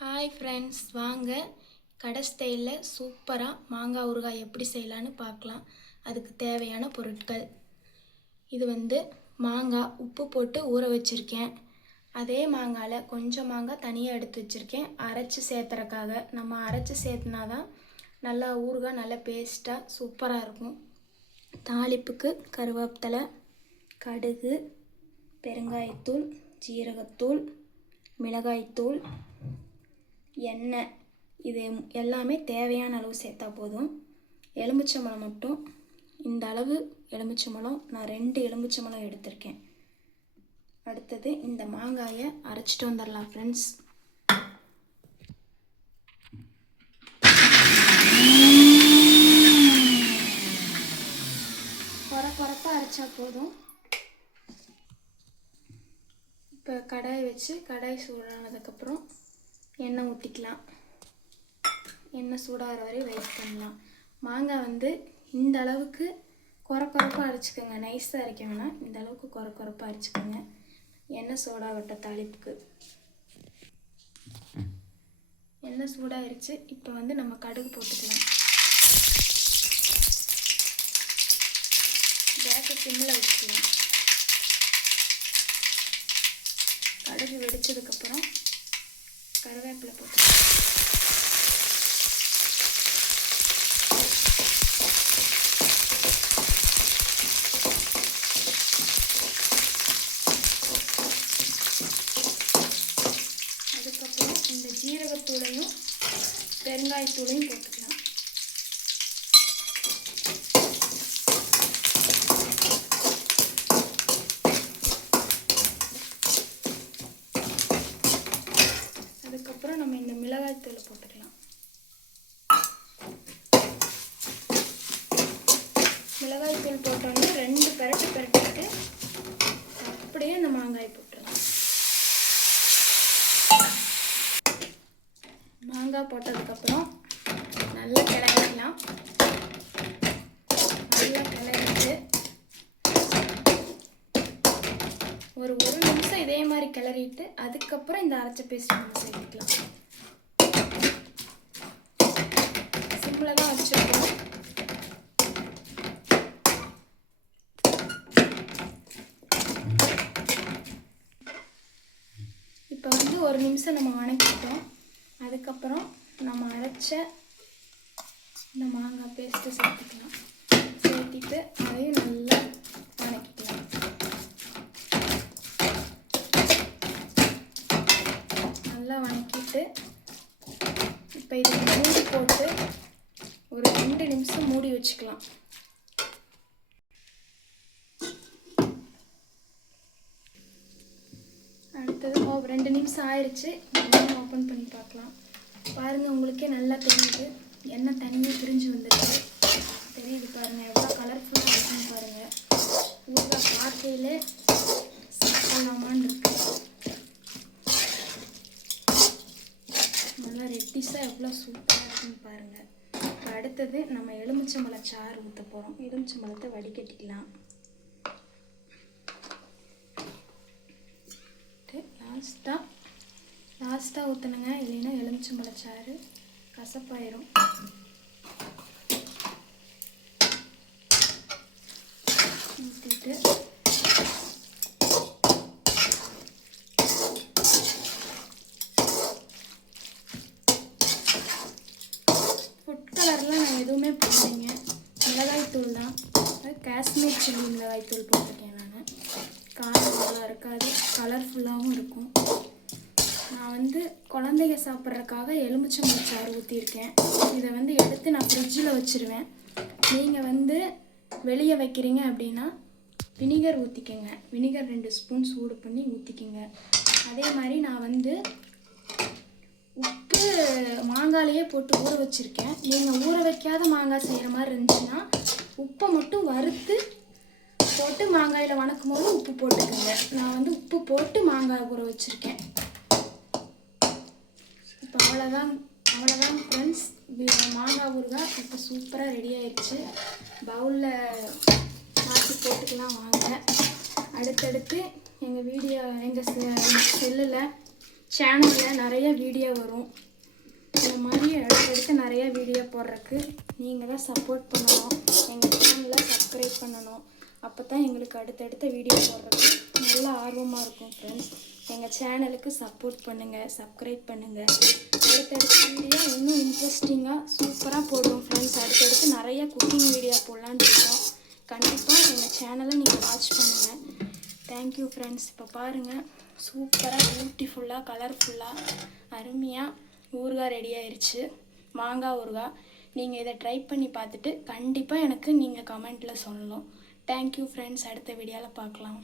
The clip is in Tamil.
ஹாய் ஃப்ரெண்ட்ஸ் வாங்க. கடை ஸ்டைலில் சூப்பராக மாங்காய் ஊறுகாய் எப்படி செய்யலான்னு பார்க்கலாம். அதுக்கு தேவையான பொருட்கள். இது வந்து மாங்காய் உப்பு போட்டு ஊற வச்சுருக்கேன். அதே மாங்காயில் கொஞ்சம் மாங்காய் தனியாக எடுத்து வச்சுருக்கேன். அரைச்சி சேர்த்துறக்காக நம்ம அரைச்சி சேர்த்துனா தான் நல்லா ஊறுகாய் நல்லா பேஸ்ட்டாக சூப்பராக இருக்கும். தாளிப்புக்கு கருவேப்பிலை கடுகு பெருங்காயத்தூள் ஜீரகத்தூள் மிளகாய்த்தூள் எண்ணெய் இது எல்லாமே தேவையான அளவு சேர்த்தா போதும். எலுமிச்சம்பழம் மட்டும் இந்த அளவு எலுமிச்சம்பழம் நான் ரெண்டு எலுமிச்சம்பழம் எடுத்திருக்கேன். அடுத்தது இந்த மாங்காயை அரைச்சிட்டு வந்துடலாம் ஃப்ரெண்ட்ஸ் குற குறப்பாக அரைச்சா போதும். இப்போ கடாய் வச்சு கடாய் சூடானதுக்கப்புறம் எண்ணெய் ஊற்றிக்கலாம் எண்ணெய் சூடாகிற வரை வெயிட் பண்ணலாம். மாங்காய் வந்து இந்த அளவுக்கு குறை குறப்பாக அரைச்சிக்கோங்க. நைஸாக அரைக்க வேணாம். இந்த அளவுக்கு குறை குறப்பாக அரைச்சிக்கோங்க. எண்ணெய் சூடாக விட்ட தாளிப்புக்கு. எண்ணெய் சூடாகிருச்சு இப்போ வந்து நம்ம கடுகு போட்டுக்கலாம். கேஸை சிம்மில் வச்சுக்கலாம். கடுகு வெடிச்சதுக்கப்புறம் கருவேப்பிலை போட்டு அதுக்கப்புறம் இந்த ஜீரகத்தூளையும் பெருங்காயத்தூளையும் போட்டு அதுக்கப்புறம் நம்ம இந்த தூள் போட்டுக்கலாம். மிளகாய்த்தூள் போட்டோன்னே ரெண்டு பெரட்டு பெரட்டிட்டு அப்படியே இந்த மாங்காய் போட்டுடலாம். மாங்காய் போட்டதுக்கப்புறம் நல்லா கிளறிக்கலாம் நல்லா கிளறிட்டு ஒரு ஒரு நிமிஷம் இதே மாதிரி கிளறிட்டு அதுக்கப்புறம் இந்த அரைச்ச பேஸ்ட் நம்ம சேர்த்துக்கலாம். சிம்பிளாக தான் வச்சுருக்கோம். இப்போ வந்து ஒரு நிமிஷம் நம்ம வணக்கிட்டோம் அதுக்கப்புறம் நம்ம அரைச்ச இந்த மாங்காய் பேஸ்ட்டு சேர்த்து இப்போ இதை மூடி போட்டு ஒரு ரெண்டு நிமிஷம் மூடி வச்சுக்கலாம். அடுத்தது ஓ ரெண்டு நிமிஷம் ஆயிடுச்சு ஓப்பன் பண்ணி பார்க்கலாம். பாருங்கள் உங்களுக்கே நல்லா தெரியுது. எண்ணெய் தனியாக பிரிஞ்சு வந்துருக்கு தெரியுது பாருங்கள் எவ்வளோ கலர்ஃபுல்லாக இருக்கும் பாருங்கள் ஊறுகாய் பார்க்கையிலே சாப்பிடலாமான்னு இருக்கு நல்லா ரெட்டிஸாக எவ்வளோ சூப்பராக இருக்குன்னு பாருங்கள் இப்போ அடுத்தது நம்ம எலுமிச்சம்பழ சாறு ஊற்ற போகிறோம் எலுமிச்சம்பழத்தை வடிகட்டிக்கலாம். லாஸ்ட்டாக லாஸ்ட்டாக ஊற்றணுங்க இல்லைன்னா எலுமிச்சம்பழ சாறு கசப்பாயிரும். ஊற்றிட்டு ஃபுட் கலர்லாம் நான் எதுவுமே போடலைங்க மிளகாய்த்தூள் தான் அது காஷ்மீர் சில்லி மிளகாய்த்தூள் போட்டிருக்கேன் நான். காரம் நல்லா இருக்காது கலர்ஃபுல்லாகவும் இருக்கும். நான் வந்து குழந்தைங்க சாப்பிட்றதுக்காக எலுமிச்சம்பழ சாறு ஊற்றியிருக்கேன் இதை வந்து எடுத்து நான் ஃப்ரிட்ஜில் வச்சுருவேன். நீங்கள் வந்து வெளியே வைக்கிறீங்க அப்படின்னா வினிகர் ஊற்றிக்கங்க வினிகர் ரெண்டு ஸ்பூன் சூடு பண்ணி ஊற்றிக்கங்க அதே மாதிரி நான் வந்து உப்பு மாங்காயிலேயே போட்டு ஊற வச்சுருக்கேன். நீங்கள் ஊற வைக்காத மாங்காய் செய்கிற மாதிரி இருந்துச்சுன்னா உப்பை மட்டும் வறுத்து போட்டு மாங்காயில் வணக்கும் போது உப்பு போட்டுக்கோங்க. நான் வந்து உப்பு போட்டு மாங்காய் ஊற வச்சுருக்கேன். இப்போ அவ்வளோதான் அவ்வளோதான் ஃப்ரெண்ட்ஸ் மாங்காய் ஊறுகாய் இப்போ சூப்பராக ரெடி ஆயிடுச்சு. பவுலில் மாற்றி போட்டுக்கலாம் வாங்க. அடுத்தடுத்து எங்கள் வீடியோ எங்கள் செல்லில் சேனலில் நிறைய வீடியோ வரும். இந்த மாதிரி அடுத்தடுத்து நிறைய வீடியோ போடுறதுக்கு நீங்கள் தான் சப்போர்ட் பண்ணணும். எங்கள் சேனலை சப்ஸ்கிரைப் பண்ணணும். அப்போ தான் எங்களுக்கு அடுத்தடுத்த வீடியோ போடுறதுக்கு நல்ல ஆர்வமாக இருக்கும் ஃப்ரெண்ட்ஸ் எங்கள் சேனலுக்கு சப்போர்ட் பண்ணுங்கள் சப்ஸ்கிரைப் பண்ணுங்கள் அடுத்தடுத்த வீடியோ இன்னும் இன்ட்ரெஸ்டிங்காக சூப்பராக போடுவோம் ஃப்ரெண்ட்ஸ் அடுத்தடுத்து நிறைய குக்கிங் வீடியோ போடலான்னு இருக்கோம். கண்டிப்பாக எங்கள் சேனலை நீங்கள் வாட்ச் பண்ணுங்கள் தேங்க்யூ ஃப்ரெண்ட்ஸ் இப்போ பாருங்கள் சூப்பராக பியூட்டிஃபுல்லாக கலர்ஃபுல்லாக அருமையாக ஊறுகாய் ரெடி ஆயிடுச்சு மாங்காய் ஊறுகாய் நீங்கள் இதை ட்ரை பண்ணி பார்த்துட்டு கண்டிப்பாக எனக்கு நீங்கள் கமெண்ட்டில் சொல்லணும். தேங்க்யூ ஃப்ரெண்ட்ஸ் அடுத்த வீடியோவில் பார்க்கலாம்.